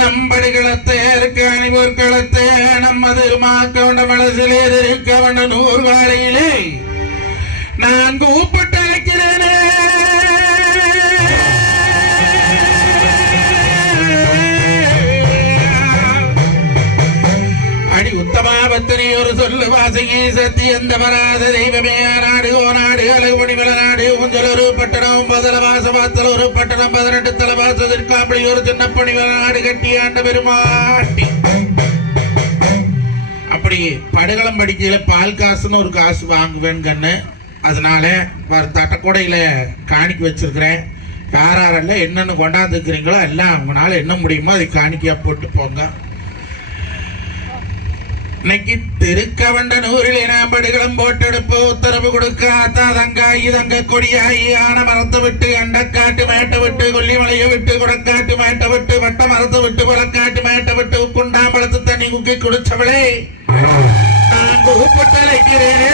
படுகளத்தே இருக்க அணிபொருட்களத்தே நம்மது மாக்கவண்ட மனசிலே இருக்க வண்ட நூறு வாழையிலே நான் கூப்ப சொல்லு வாசகி சத்தி எந்த வராத தெய்வமே நாடு ஓ நாடு அழகுமணி நாடு ஊஞ்சல் பட்டணம் பதில வாச வாத்தல் பட்டணம் பதினெட்டு தலைவாசத்திற்கு அப்படி ஒரு சின்ன பணி நாடு கட்டி ஆண்ட பெருமாட்டி. அப்படி படுகளம் படிக்கையில் பால் காசுன்னு ஒரு காசு வாங்குவேன் கண்ணு. அதனால வர தட்டக்கூடையில காணிக்க வச்சிருக்கிறேன். யார் யாரெல்லாம் என்னென்ன கொண்டாந்துருக்கிறீங்களோ எல்லாம் அவங்களால என்ன முடியுமோ அதை காணிக்கையா போட்டு போங்க. இன்னைக்கு திருக்கவண்டனூரில் நாம் படுகளம் போட்டெடுப்பு உத்தரவு கொடுக்க அத்தா தங்கா இதங்க கொடியாயி ஆன மரத்தை விட்டு அண்டக்காட்டு மேட்டை விட்டு கொல்லிமலையை விட்டு குடக்காட்டு மேட்டை விட்டு வட்ட மரத்தை விட்டு கொலக்காட்டு மேட்டை விட்டு உப்புண்டா பழத்து தண்ணி குக்கி குடிச்சவளே. நான் கூப்பிட்டலைக்கிறேனே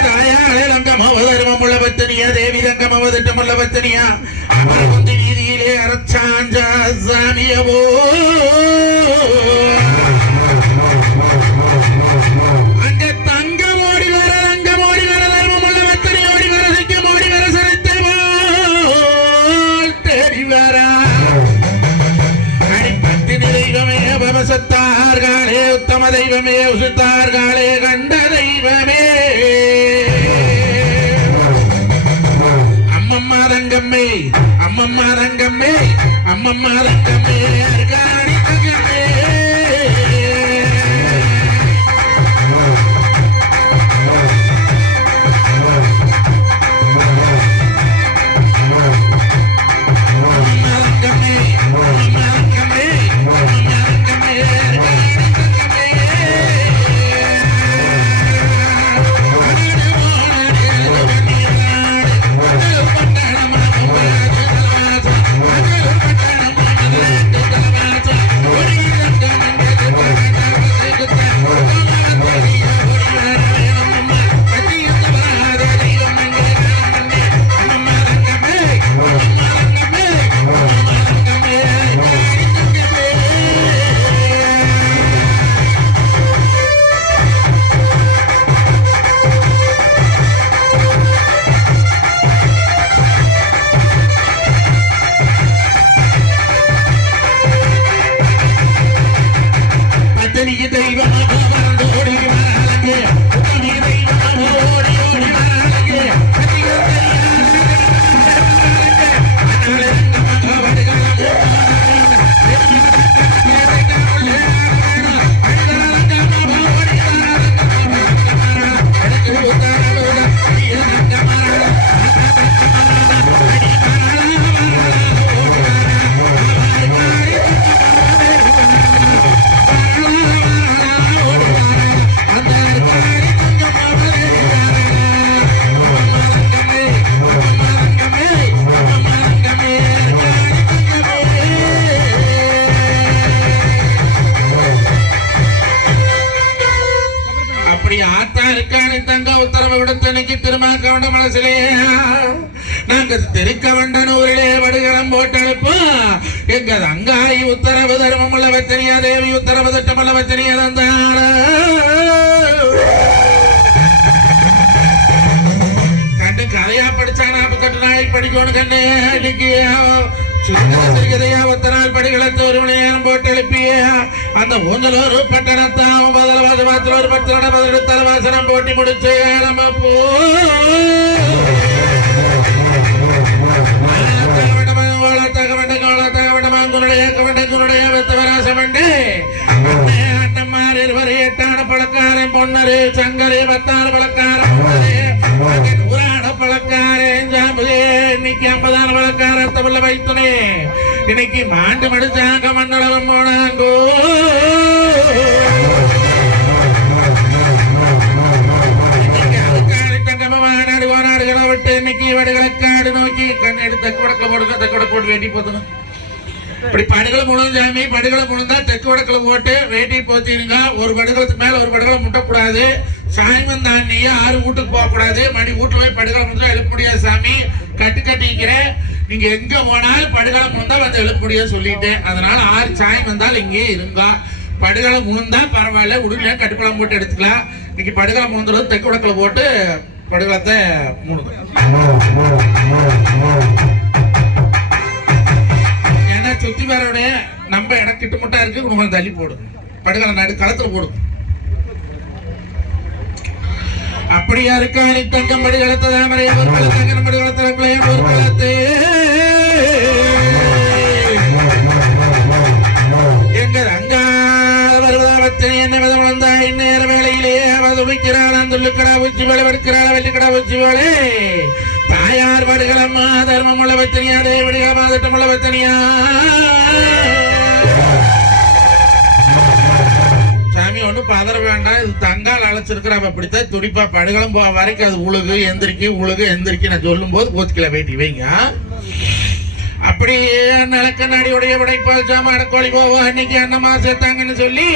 உத்தம தெய்வமே உசுத்தார்களே கண்ட தெய்வமே. அம்மம்மா தங்கம்மே அம்மம்மா தங்கம்மே அம்மம்மா தங்கம்மே உத்தரவு விடுத்தனைக்கு திரும்ப கவண்ட மனசிலே நாங்க திருக்கவண்டனூரிலே வடுகளம் போட்டெடுப்பு எங்க தங்காய் உத்தரவு தர்மம் உள்ளவ தெரியா தேவி உத்தரவு திட்டம் உள்ளவ வெத்தனியா கண்டு கதையா படிச்சா நாற்பத்தெட்டு நாளைக்கு படிக்கணும் கண்ணு. இன்னைக்கு சுருக்கதையா படிகளத்து ஒரு மணி போட்டு எழுப்பிய? அந்த ஊஞ்சலூர் பட்டணத்தாம் முதல் வாசபாத்தில் ஒரு பத்து நட தலைவாசனம் போட்டி முடிச்சு நம்ம போ பொன்னரு சங்கரு பத்தாறு பழக்காரன் ஊராட இன்னைக்கு ஐம்பதான பழக்காரத்தை உள்ள வைத்துனே. இன்னைக்கு மாண்டு மடிச்சாங்க மண்டலம் போனாங்கோ. இன்னைக்கு அதுக்கான தங்கம நாடு ஓநாடுகளை விட்டு இன்னைக்கு வடுகளுக்காடு நோக்கி கண் எடுத்த குடக்க போடுங்க அந்த குடக்க போட்டு வேண்டி போதுங்க இப்படி படுகளை முழுதும் சாமி படுகளை முழுந்தா தெற்கு வடக்குல போட்டு வேட்டி போத்திருங்க ஒரு படுகளத்துக்கு மேல ஒரு படுகளை முட்டக்கூடாது. சாயந்தரம் தாண்டி ஆறு வீட்டுக்கு போகக்கூடாது. மணி வீட்டுல போய் படுகளை முழுந்தா எழுப்ப முடியாது சாமி. கட்டு கட்டிக்கிறேன். நீங்க எங்க போனாலும் படுகளை முழுந்தா வந்து எழுப்ப சொல்லிட்டேன். அதனால ஆறு சாயம் வந்தால் இங்கே இருங்க. படுகளை முழுந்தா பரவாயில்ல உடனே கட்டுக்குளம் போட்டு எடுத்துக்கலாம். இன்னைக்கு படுகளை முழுந்துறது தெக்கு வடக்கில் போட்டு படுகளத்தை மூடுங்க. ஏன்னா சுத்தி வரவுடைய நம்ம இடம் கிட்டு முட்டா இருக்கு கொஞ்சம் தள்ளி போடுங்க படுகளை நடு களத்துல போடுங்க அப்படியா இருக்கா நீ தங்கம் படி களத்த தாமரை ஒரு களத்த தங்கம் படி ரங்களையும் ஒரு களத்து எங்க ரங்காத வருவதாவத்தில் என்ன விதம் வந்தா இந்நேர வேளையிலே அவள் துடிக்கிறாள். அந்த உள்ளுக்கடா உச்சி வேலை வெடுக்கிறாள் வெள்ளிக்கடா உச்சி வேலை தாயார் படுகளம்மா தர்மம் உள்ள வத்தனியா தேவடிகளமா திட்டம் உள்ள வத்தனியா பதற வேண்டாம். இது தங்கால் அழைச்சிருக்கிற அப்படித்தான் துடிப்பா படுகளம் போக வரைக்கும் அது உழுகு எந்திரிக்கு உழுகு எந்திரிக்கு நான் சொல்லும் போது கோத்துக்கில வேட்டி வைங்க அப்படியே நிலக்கண்ணாடியுடைய விடைப்பால் சாமாட கோழி போவோம் அன்னைக்கு அன்னமா சேர்த்தாங்கன்னு சொல்லி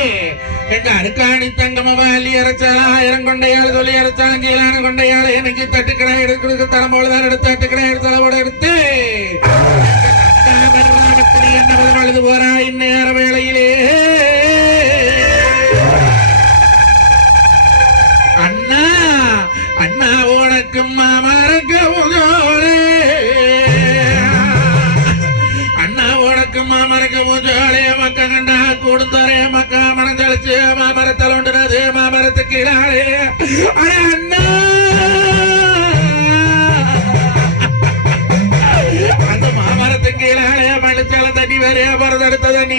எங்க அருக்காணி தங்கமவ அள்ளி அரைச்சாலா ஆயிரம் கொண்டையாள் சொல்லி அரைச்சாலும் கீழான கொண்டையாள் எனக்கு தட்டுக்கடை எடுக்கிறதுக்கு தரம்போல தான் எடுத்து தட்டுக்கடை எடுத்து எடுத்து. என்ன விதம் அழுது போறா? இந்நேர வேளையிலே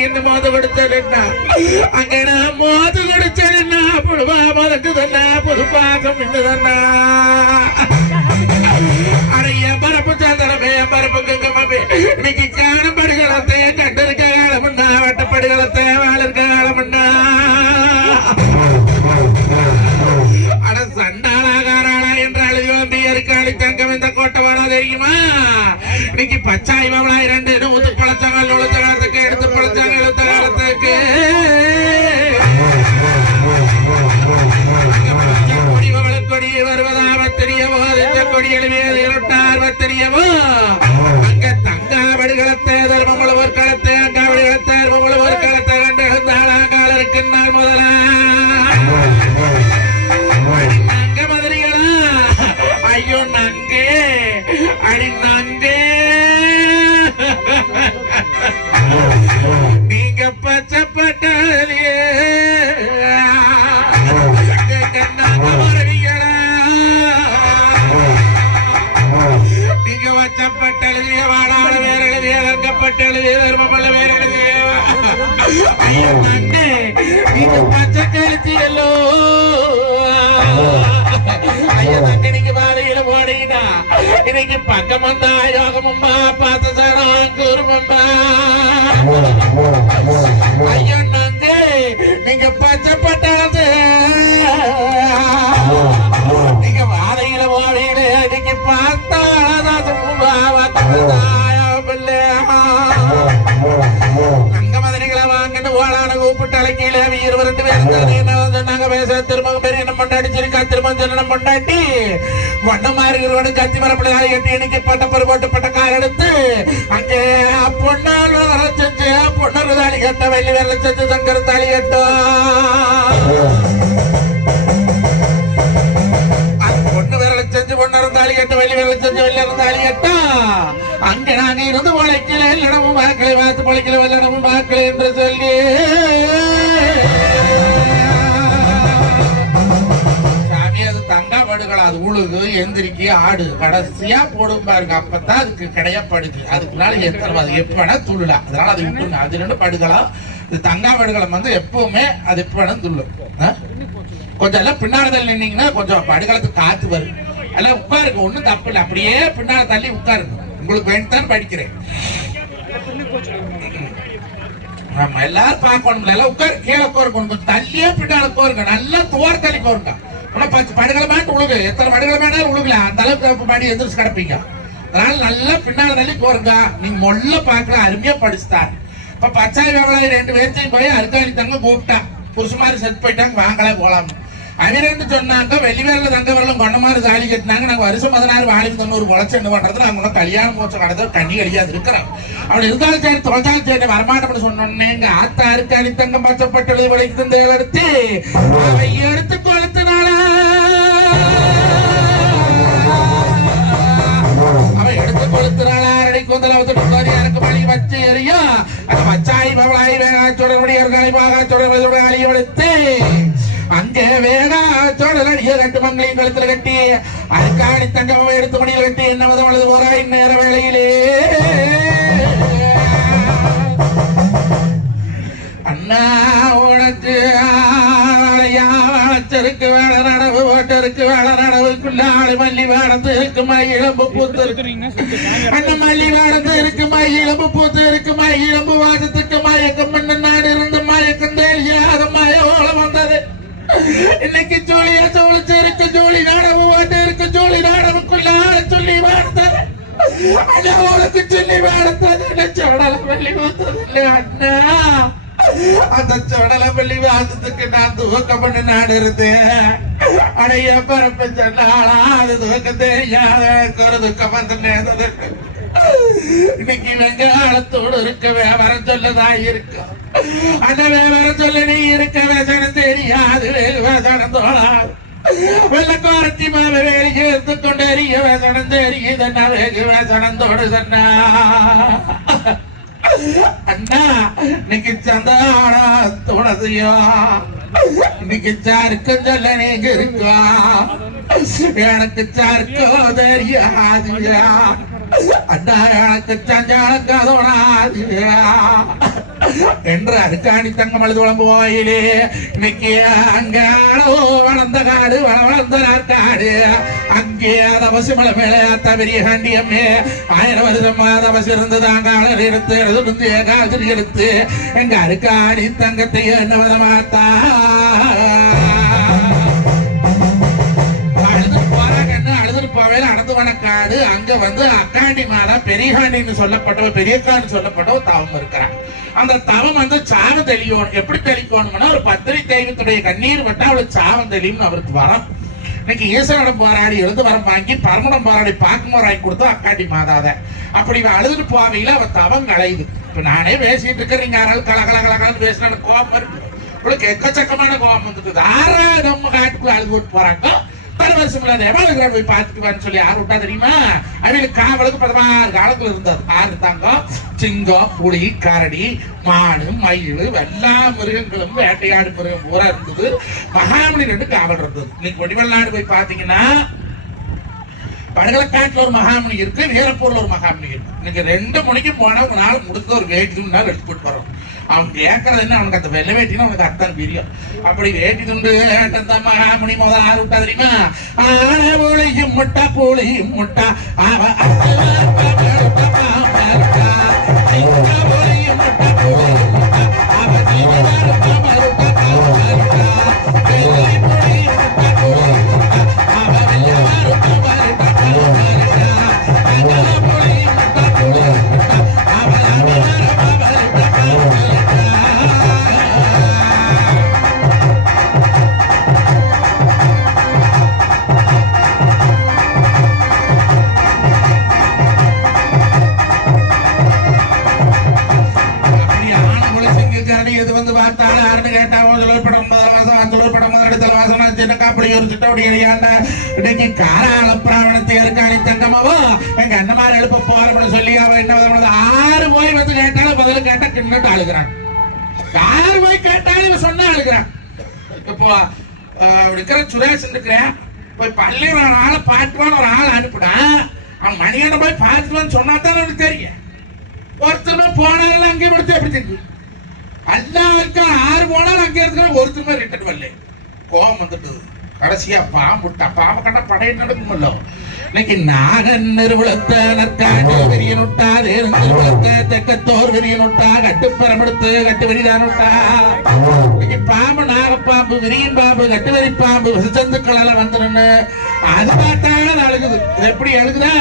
எடுத்த தண்ணி இன்னும் மோது கொடுத்தா அங்க நான் மோது கொடுத்தா புழுவா மதக்கு தண்ணா புது பாகம் அடைய பரப்பு சாந்தரமே பரப்பு கங்கமே இன்னைக்கு காணப்படுகளத்தை கண்டிருக்க காலமுண்டா வெட்டப்படுகளத்தை வாழற்க காலமுண்டா அட சண்டாளாகாராளா என்று அழுதி வந்து எருக்காளி தங்கம் இந்த கோட்டை வேணா தெரியுமா இன்னைக்கு பச்சாய் மாமலா இரண்டு பழச்சாங்க இந்த கொடி தெரியவோ ஐயோ நங்கே நீங்க பச்சை கழிச்சியல்லோ ஐயோ பாதையில போனீங்கன்னா இன்னைக்கு பக்கம் வந்தா யோகமம்மா பார்த்து சாரம் கூறுமம்மா ஐயோ நங்கே நீங்க பச்சை நீங்க வாதையில இன்னைக்கு கூப்பிட்டு அழைக்கல இருவர் ரெண்டு பேரும் என்ன சொன்னாங்க பேச திரும்ப பேர் என்ன பண்ணாடிச்சிருக்கா திரும்ப சொல்லணும் பண்ணாட்டி வண்ணமா இருக்கிறவனு கத்தி மரப்படி கட்டி இன்னைக்கு பட்டப்பரு போட்டு பட்டக்கார எடுத்து அங்கே பொண்ணால் வர செஞ்சு பொண்ணு தாலி கட்ட வெள்ளி வெள்ள செஞ்சு சங்கர தாலி கட்டும் பொண்ணு இருந்தாலி கட்ட வெள்ளி விரல செஞ்சு வெள்ளி இருந்தாலி அங்க நாங்க இருந்து உழைக்கல இல்லடமும் பார்க்கல பார்த்து பொழைக்கல வெள்ளடமும் பார்க்கல என்று சொல்லி. சாமி அது தங்கா படுகள் அது உழுகு எந்திரிக்கு ஆடு கடைசியா போடும் பாருங்க. அப்பதான் அதுக்கு கிடையப்படுது. அதுக்குனால எத்தனை அது எப்பனா துள்ளலாம் அதனால அது விட்டுருங்க அது ரெண்டு படுகலாம். இது தங்கா படுகளம் வந்து எப்பவுமே அது எப்ப வேணும் துள்ளும் கொஞ்சம் எல்லாம் பின்னால நின்னீங்கன்னா கொஞ்சம் படுகளத்துக்கு காத்து வருது எல்லாம் உட்காருங்க. ஒண்ணும் தப்பு இல்லை. அப்படியே பின்னால தள்ளி உட்காருங்க. உங்களுக்கு வேண்டித்தான் படிக்கிறேன். ஆமா எல்லாரும் பார்க்கணும் எல்லாம் உட்காரு கீழே உட்காருங்க. கொஞ்சம் தள்ளியே பின்னால உட்காருங்க. நல்லா துவார் தள்ளி உட்காருங்க. ஆனா பத்து படுகளமாட்டு உழுகு. எத்தனை படுகளமானாலும் உழுகல. அந்த அளவுக்கு மாடி எந்திரிச்சு கிடப்பீங்க. அதனால நல்லா பின்னால தள்ளி போருங்க. நீங்க மொல்ல பார்க்கலாம் அருமையா படிச்சுட்டாரு. இப்ப பச்சாய் வேவலாய் ரெண்டு பேர்த்தையும் போய் அருக்காளி தங்க கூப்பிட்டா. புருஷ மாதிரி செட் போயிட்டாங்க. வாங்கலாம் போலாம் அவிரன்னு சொன்னாங்க வெளிவேல தங்க கொண்ட மாதிரி தாலி கட்டினாங்க. நாங்க வருஷம் பதினாறு வாலிக்கு தொண்ணூறு குழச்சு என்ன பண்றது நாங்க ஒன்றும் கல்யாணம் போச்சு கடத்த கண்ணி கழியாது இருக்கிறோம் அப்படி இருந்தாலும் சரி தொலைச்சாலும் சரி வரமாட்டோம்னு சொன்னோன்னே எங்க ஆத்தா இருக்கு அடித்தங்கம் பச்சப்பட்டு வளைக்கு தேல் எடுத்து அவை எடுத்து கொளுத்தினாளா. அவன் எடுத்து கொளுத்துறாளா ரெடி கூந்தல வந்து எனக்கு பழி வச்சு எரியும் அது மச்சாய் பவளாய் வேகாச்சோட முடியற்காய் பாகாச்சோட அழிய எடுத்து அங்கே வேணா சோழலடிய கட்டு மங்களையும் கழுத்துல கட்டி அதுக்காணி தங்கமாக எடுத்து மணியில் கட்டி என்ன மதம் அழுது போறா நேர வேளையிலே. அண்ணா உனக்கு ஆளையா வளர்ச்சிருக்கு வேலை நடவு ஓட்டருக்கு வேலை நடவுக்குள்ள ஆளு மல்லி வேடத்து இருக்குமா இளம்பு பூத்து இருக்கு. அண்ணன் மல்லி வேடத்து இருக்குமா இளம்பு பூத்து இருக்குமா இளம்பு வாதத்துக்கு மயக்கம் பண்ண நாடு இருந்து மயக்கம் தெரியாத மயோல வந்தது. இன்னைக்கு ஜோலியா ஜோலிச்சு இருக்கு ஜோலி நாடகம் ஓட்ட இருக்கு ஜோலி நாடவுக்குள்ள ஆளை சொல்லி வார்த்தது அண்ணா உனக்கு சொல்லி வார்த்தது சோடல வெள்ளி ஊத்தது அண்ணா. அந்த சோடல வெள்ளி வாசத்துக்கு நான் துவக்கம் பண்ணி நாடு இருந்தேன் அடைய பரப்ப சொன்னாளா? அது துவக்க தெரியாத ஒரு துக்கம் வந்து இன்னைக்கு வெங்காளத்தோடு இருக்க வியாபாரம் சொல்லதா இருக்கும் அந்த வியாபாரம் சொல்ல நீ இருக்க வசனம் தெரியாது வசனம் தோழாது வெள்ளக்காரத்தி மேல வேலைக்கு எடுத்து கொண்டு வசனம் வேசனம் தெரியுதன்னா வேகு வேசனம் தோடுதன்னா அண்ணா இன்னைக்கு சந்தானா தோணதையா இன்னைக்கு சாருக்கும் சொல்ல நீங்க இருக்கா? எனக்கு சாருக்கோ தெரியாதுயா. அண்ணா சஞ்சானக்கு அதோடாதுயா என்று அருக்காணி தங்கம் அழுது விளம்புவாயிலே இன்னைக்கு அங்காளோ வளர்ந்த காடு வள வளர்ந்த நாற்காடு அங்கே தபசு மேல தவிரிய அத்த பெரிய காண்டியம்மே ஆயிரம் வருஷமா தபசு இருந்து தாங்காளர் எடுத்து எழுது எழுதுந்து கால்கள் எடுத்து எங்க அருக்காணி தங்கத்தை என்ன விதமாத்தா போவேல அங்க வந்து அக்காண்டி மாதா பெரியகாண்டின்னு சொல்லப்பட்டவ பெரியக்கான்னு சொல்லப்பட்டவ தவம் இருக்கிறான் அந்த தவம் வந்து சாவம் தெளியணும். எப்படி தெளிக்கணும்னா ஒரு பத்திரை தெய்வத்துடைய கண்ணீர் விட்டா அவளுக்கு சாவம் தெளியும் அவருக்கு வரம். இன்னைக்கு ஈசனிடம் போராடி எழுந்து வரம் வாங்கி பரமடம் போராடி பாக்குமோராய் கொடுத்து அக்காண்டி மாதாத. அப்படி அழுதுட்டு போவையில அவ தவம் கலையுது இப்ப நானே பேசிட்டு இருக்கேன் நீங்க யாராவது கல கல கலகலன்னு பேசின கோபம் இருக்கு இவளுக்கு எக்கச்சக்கமான கோபம் வந்துட்டு ஆறா நம்ம காட்டுக்குள்ள அழுது விட்டு போறாங்க. பரவசம் இல்லாத எவ்வளவு போய் பார்த்துக்குவான்னு சொல்லி யார் விட்டா தெரியுமா? அவங்களுக்கு காவலுக்கு பதினாறு காலத்துல இருந்தது ஆறு தாங்கம். சிங்கம் புலி கரடி மாடு மயில் எல்லா மிருகங்களும் வேட்டையாடு மிருகம் பூரா இருந்தது. மகாமணி ரெண்டு காவல் இருந்தது. இன்னைக்கு நாடு போய் பார்த்தீங்கன்னா படகளக்காட்டுல ஒரு மகாமணி இருக்கு வீரப்பூர்ல ஒரு மகாமணி இருக்கு. இன்னைக்கு ரெண்டு மணிக்கு போனா ஒரு நாள் முடிஞ்ச ஒரு வேட்டி நாள் எடுத்து போட்டு வரோம். அவன் கேட்கறது என்ன? அவனுக்கு அந்த வெள்ள வேட்டினா அவனுக்கு அர்த்தம் தெரியும் அப்படி வேட்டி துண்டு ஏட்டந்தம்மா முனி முதல் ஆறு விட்டா தெரியுமா? ஆன பூளியும் முட்டா பூளியும் முட்டா. அவ சின்ன ஒரு சிட்டோடி அடியாண்ட இன்னைக்கு காராள பிராவணத்தை இருக்காணி தங்கமாவோ எங்க அண்ணமார் எழுப்ப போறோம்னு சொல்லி அவன் என்ன ஆறு போய் வந்து கேட்டாலும் பதில் கேட்டா கிண்ணட்டு அழுகிறான். ஆறு போய் கேட்டாலும் இவன் சொன்னா அழுகிறான். இப்போ இருக்கிற சுரேஷ் இருக்கிறேன். போய் பள்ளியில் ஒரு ஆளை பாட்டுவான்னு ஒரு ஆளை அனுப்புனான் அவன் மணியனை போய் பார்த்துவான்னு சொன்னா தான் அவனுக்கு தெரியும். ஒருத்தருமே போனாலும் அங்கே முடிச்சு எப்படி தெரிஞ்சு எல்லாருக்கும் ஆறு போனாலும் அங்கே இருக்கிற ஒருத்தருமே ரிட்டர்ன் வரல. கோபம் வந்துட்டு கடைசியா பாம்புட்டா பாம்பு கண்டா படை நடக்குமல்லோ இன்னைக்கு நாகன் நிறுவனத்த நற்காடு விரியனுட்டா தேர்ந்த தெக்கத்தோர் விரியனுட்டா கட்டுப்பரமெடுத்து கட்டு விரிதானுட்டா இன்னைக்கு பாம்பு நாகப்பாம்பு விரியன் பாம்பு கட்டுவரி பாம்பு விசச்சந்துக்களால வந்துருன்னு அது பார்த்தாலும் அழுகுது. இது எப்படி அழுகுதா?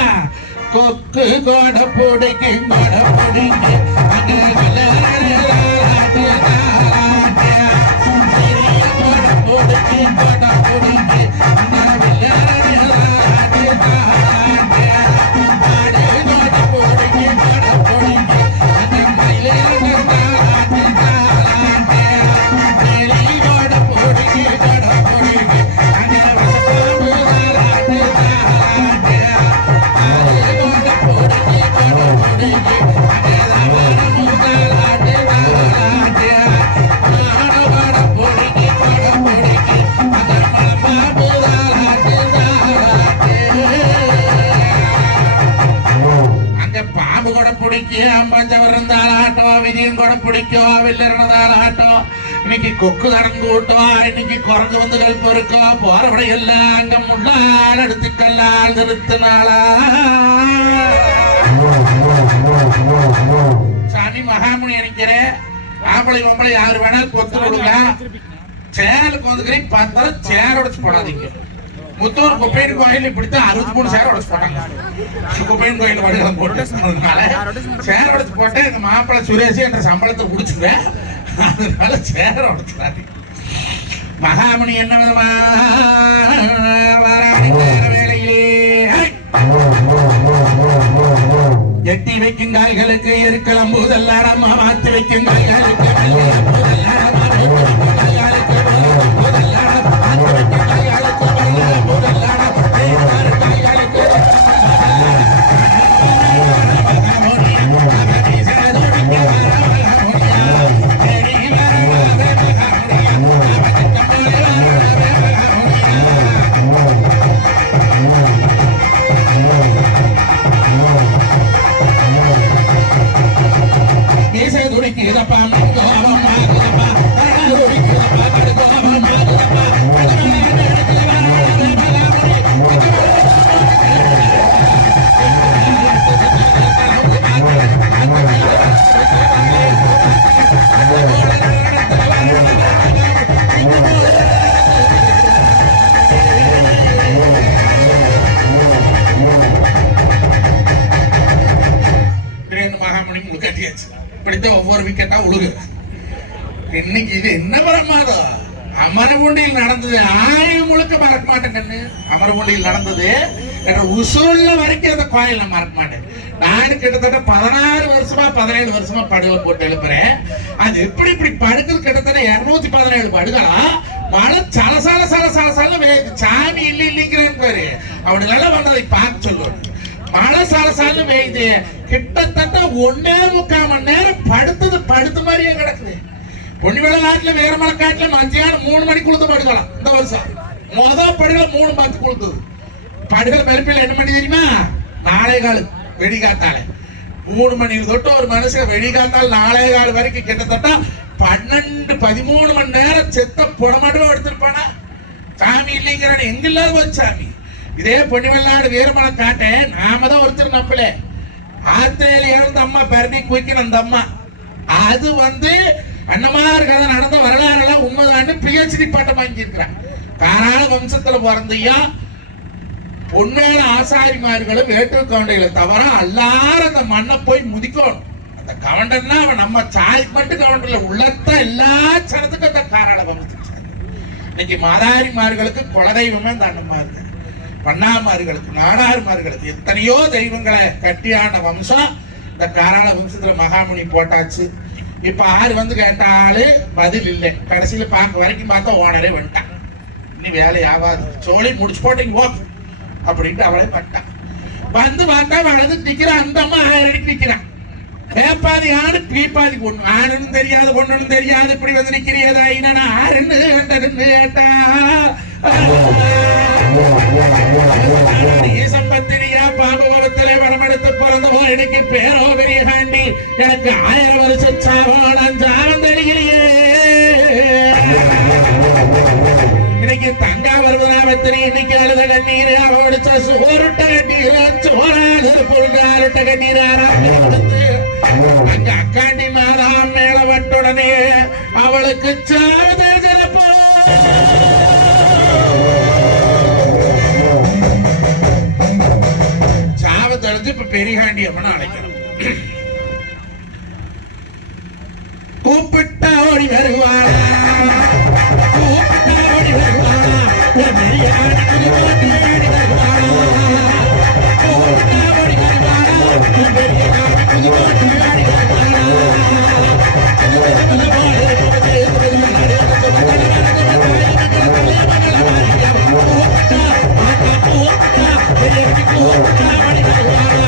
கொக்கு கோட பொடிக்கு கோட பொடிக்கு அங்க Thank. விஜயம் கூட பிடிக்கும் வில்லறனதால் ஆட்டோ இன்னைக்கு கொக்கு தரங்கு விட்டோம் இன்னைக்கு குரங்கு வந்து கல் பொறுக்கோ போறபடி எல்லாம் அங்க முன்னாள் எடுத்து கல்லால் நிறுத்தினாளா சாமி மகாமுனி நினைக்கிறேன் ஆம்பளை பொம்பளை யாரு வேணா கொத்து கொடுங்க சேனலுக்கு வந்துக்கிறேன் பார்த்தா சேர் உடைச்சு போடாதீங்க முத்தூர் குப்பையன் கோயில் இப்படித்தான் அறுபத்தி மூணு சேர் உடைச்சு போட்டாங்க. குப்பையன் கோயில் வடிவம் போட்டு சேர் உடைச்சு போட்டு எங்க மாப்பிள்ளை சுரேஷ் என்ற சம்பளத்தை குடிச்சுவேன் அதனால சேர் உடைச்சுறாரு மகாமணி என்ன விதமா? வாராணி நேர வேலையிலே ஹை! எட்டி வைக்கும் காய்களுக்கு இருக்கலாம் போதெல்லாம் மாத்தி வைக்கும் காய்களுக்கு. ஒரு விக்கெட்டா உழுகு இன்னைக்கு இது என்ன பிரமாதம் அமரகுண்டியில் நடந்தது ஆயுள் முழுக்க மறக்க மாட்டேன் கண்ணு. அமரமுண்டியில் நடந்தது என்ற உசூல்ல வரைக்கும் அந்த கோயில மறக்க மாட்டேன். நான் கிட்டத்தட்ட பதினாறு வருஷமா பதினேழு வருஷமா படுகை போட்டு எழுப்புறேன். அது எப்படி இப்படி படுக்கள் கிட்டத்தட்ட இருநூத்தி பதினேழு படுகளா மழை சல சல சல சல சாமி இல்லை இல்லைங்கிறேன் பாரு. அவனுங்களெல்லாம் வந்ததை பார்க்க சொல்லுவேன் மழை சலசாலும் வேகுது கிட்டத்தட்ட ஒன்னே முக்கால் மணி நேரம் படுத்தது படுத்த மாதிரியே கிடக்குது. பொன்னிவேல நாட்டுல வேறமலை காட்டுல மத்தியானம் மூணு மணிக்கு குளுத்து படுக்கலாம். இந்த வருஷம். மொதல் படுகல மூணு பத்து குளுத்துது படுகல மெருப்பில் என்ன மணி தெரியுமா? நாளை காலு வெடிகாத்தாலே. மூணு மணி தொட்டு ஒரு மனுஷன் வெடிகாத்தால் நாளே கால் வரைக்கும் கிட்டத்தட்ட பன்னெண்டு பதிமூணு மணி நேரம் செத்த புடமட்டும் எடுத்திருப்பானா சாமி இல்லைங்கிறான். எங்க இல்லாத போச்சு சாமி? இதே பொன்னிவெள்ளாடு வீரமலை காட்டேன். நாம தான் ஒருத்தர் நம்பல. ஆத்திரையில இறந்த அம்மா பரணி குவிக்கணும் அந்த அம்மா. அது வந்து அண்ணமார் கதை நடந்த வரலாறு எல்லாம் உண்மைதான்னு பிஹெச்டி பட்டம் வாங்கியிருக்கிறான் காராள வம்சத்துல பிறந்தையும் பொன்மேல ஆசாரிமார்களும் வேற்று கவுண்டைகளை தவிர எல்லாரும் அந்த மண்ணை போய் முதிக்கணும். அந்த கவுண்டன்னா அவன் நம்ம சாய்க்கு மட்டும் கவுண்டர்ல உள்ளத்த எல்லா சனத்துக்கும் அந்த காராள வம்சத்துக்கு இன்னைக்கு மாதாரிமார்களுக்கு குலதெய்வமே அந்த அண்ணமா இருக்கு பண்ணாமார்களுக்கு நாடாருமார்களுக்கு எத்தனையோ தெய்வங்களை கட்டியான வம்சம். இந்த காராள வம்சத்துல மகாமுனி போட்டாச்சு. இப்ப ஆறு வந்து கேட்டாலே பதில் இல்லை. கடைசியில பார்க்க வரைக்கும் பார்த்தா ஓனரே வந்துட்டான். இனி வேலை ஆகாது. சோழி முடிச்சு போட்டீங்க போ. அப்படின்ட்டு அவளே பட்டான் வந்து பார்த்தா வளர்ந்து நிக்கிறான் அந்த அம்மா ஆயிரம் அடிக்கு நிக்கிறான் பேப்பாதி ஆணு பீப்பாதி பொண்ணு. ஆணுன்னு தெரியாது பொண்ணுன்னு தெரியாது. இப்படி வந்து நிக்கிறியதா நான் ஆறுன்னு கேட்டா. ஈசம்பத்திரியா வரமெடுத்து பிறந்தவோ எனக்கு பேரோ பெரிய காண்டி எனக்கு ஆயிரம் வருஷம் சாவாளம் சாவம் தெரிகிறியே இன்னைக்கு தங்கா வருவதாபத்திரி இன்னைக்கு அழுத கண்ணீர் அவ அடிச்ச சோறுட்ட கண்ணீர் சோறாடு பொருளாருட்ட கண்ணீர் அங்க அக்காண்டி மாதாம் மேலவட்டுடனே அவளுக்கு சாதல் சிறப்பு பெரிகாண்டி அப்படின்னு அழைக்கிறோம். கூப்பிட்டா ஓடி வருவாரா கூப்பிட்டா ஓடி வருவாரா ஒரு பெரியாண்டி குதிரை Oh,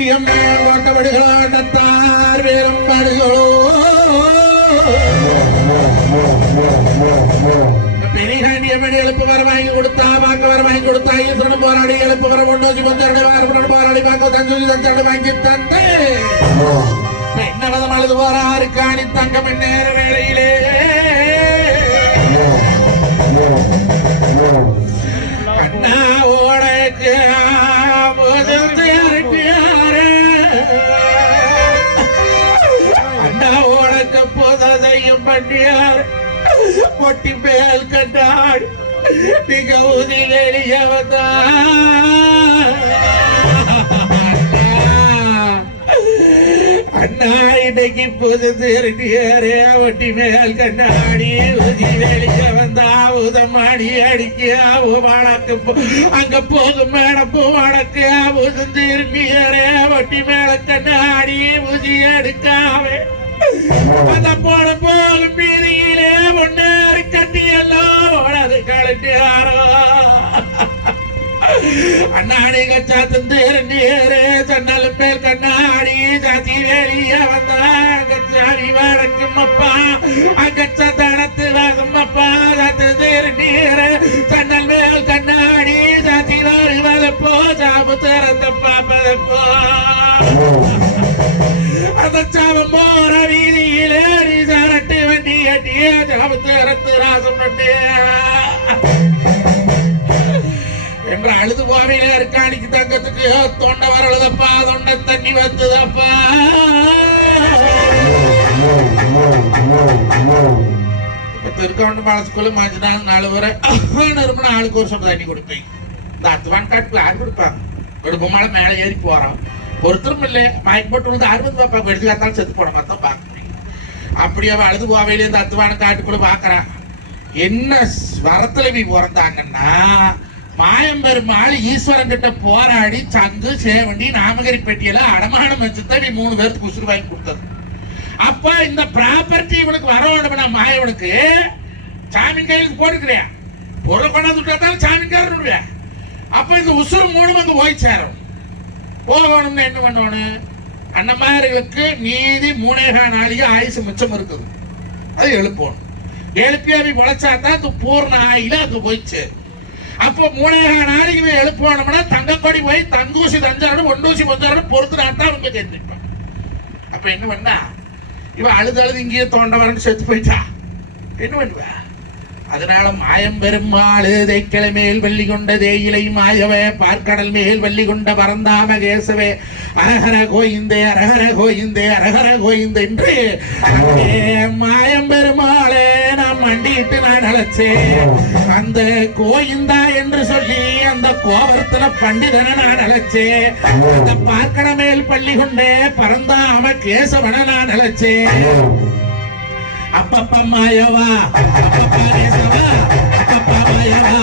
கண்ணியம் கோட்டபடிகளாண்டத்தார் வேறும் படுகளோ. பெரிய எழுப்பு வர வாங்கி கொடுத்தா பாக்க வர வாங்கி கொடுத்தா ஈஸ்வரன் போராடி எழுப்பு வர முன்னோக்கி பந்தரடி வாரப்படன் போராடி பாக்க தஞ்சூரி தஞ்சாடு வாங்கி தந்து. என்ன அழுது போறாரு காணி தங்கம் நேர வேளையிலே. அண்ணா ஓடக்கு செய்யும் பண்டியார் ஒட்டி மேல் கண்டாள் மிக உதி அண்ணா இன்னைக்கு புது திருட்டியாரே ஒட்டி மேல் கண்ணாடி உதி வெளிய வந்தா உதமாடி அடிக்க வழக்கு அங்க போகும் மேடப்பு வழக்கு உதம் திருட்டியாரே ஒட்டி மேல கண்ணாடி உதி எடுக்காவே. அந்த போல போகும் பீதியிலே முன்னேறி கட்டி எல்லாம் ஓடாது கழட்டியாரோ அண்ணாடி கச்சாத்தந்து நேரு சன்னல் பேர் கண்ணாடி சாத்தி வெளிய வந்தாங்க சாடி வடக்கும் அப்பா அங்கச்ச தனத்து வாகும் அப்பா சாத்தந்து நேரு அந்த சாபம் போற வீதியிலே நீ சரட்டு வண்டி கட்டிய சாப்பு ரத்து ராசம் என்ற அழுது பாவையில இருக்காணிக்கு தங்கத்துக்கு தொண்டை வரலதப்பா தொண்டை தண்ணி வந்ததப்பா இப்ப திருக்கவுண்டு மனசுக்குள்ள மஞ்சள் நாள் நாலு வரை நிறுவனம் ஆளுக்கு ஒரு சொன்ன தண்ணி கொடுப்பேன். இந்த அத்துவான் காட்டுல யாரு கொடுப்பாங்க குடும்பமால மேல ஏறி போறோம் ஒருத்தரும் இல்லை. மயக்க போட்டு வந்து அறுபது பாப்பா எடுத்து காத்தாலும் செத்து போன மாதிரி தான் பார்க்க முடியும் அப்படியே அவள் அழுது பாவையில இருந்து அத்துவான காட்டுக்குள்ள பார்க்கறா. என்ன வரத்துல போய் பிறந்தாங்கன்னா மாயம்பெருமாள் ஈஸ்வரன் கிட்ட போராடி சங்கு சேவண்டி நாமகரி பெட்டியில அடமானம் வச்சுதான் நீ மூணு பேருக்கு உசுறு வாங்கி கொடுத்தது. அப்ப இந்த ப்ராப்பர்ட்டி இவனுக்கு வர வேண்டும்னா மாயவனுக்கு. சாமி கையில் போட்டுக்கிறியா? பொருள் கொண்டாந்து விட்டாதான் சாமி கையில் அப்ப இந்த உசுறு மூணு வந்து போய் சேரும். போகணும்னு என்ன பண்ணணும்? அண்ணமார்களுக்கு நீதி மூணேகா நாளிக ஆயுசு மிச்சம் இருக்குது. அது எழுப்பணும். எழுப்பி உழைச்சா முளைச்சாதான் அது பூர்ண ஆயில அது போயிச்சு அப்போ மூணேகா நாளைக்கு இவன் எழுப்பணும்னா தங்கக்கொடி போய் தங்கூசி தஞ்சாடு ஒண்டூசி பஞ்சாடு பொறுத்து நான் தான் அவங்க தெரிஞ்சுப்பான் அப்போ என்ன பண்ணா? இவன் அழுது அழுது இங்கேயே தோண்ட வரன்னு செத்து போயிட்டா. என்ன பண்ணுவா? அதனால மாயம் பெருமாளு தேய்க்கிளை மேல் வள்ளி கொண்ட தேயிலை மாயவே பார்க்கடல் மேல் வள்ளி கொண்ட பரந்தாம கேசவே அரஹர கோயிந்தே அரஹர கோயிந்தே அரஹர கோயிந்தே என்று மாயம்பெருமாளே மாயம் பெருமாளே நாம் மண்டிட்டு நான் அழைச்சேன் அந்த கோயிந்தா என்று சொல்லி அந்த கோபுரத்துல பண்டிதனை நான் அழைச்சேன் அந்த பார்க்கட மேல் பள்ளி கொண்டே பரந்தாம கேசவனை நான் அழைச்சேன் அப்பப்பா மாயவா அப்பப்பா நேசவா அப்பப்பா மாயவா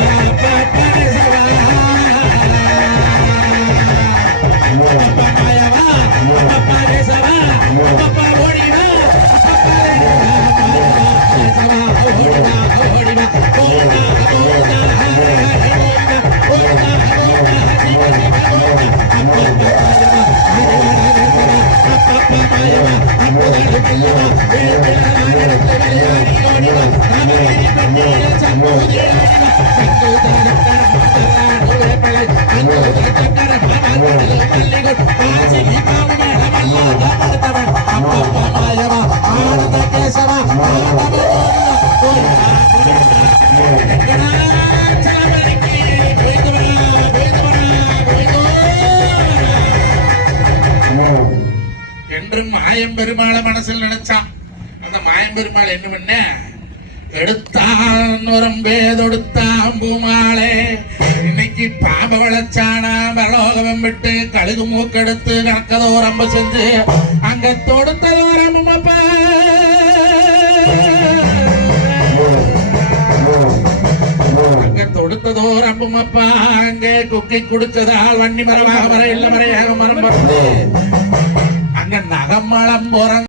Yeah. என்று மாயம் பெருமாளை மனசில் நினைச்சான் அந்த மாயம்பெருமாள் என்ன பண்ண? எடுத்தான் உரம்பே தொடுத்தான் பூமாளே இன்னைக்கு பாப வளச்சானா பரலோகம் விட்டு கழுகு மூக்கெடுத்து கணக்கதோ ரம்ப செஞ்சு அங்க தொடுத்ததோ ரம்பப்பா அங்க தொடுத்ததோ ரம்புமப்பா அங்கே குக்கி குடிச்சதால் வன்னி மரமாக வர இல்ல மறையாக மரம் பார்த்து அங்க நகமளம் போற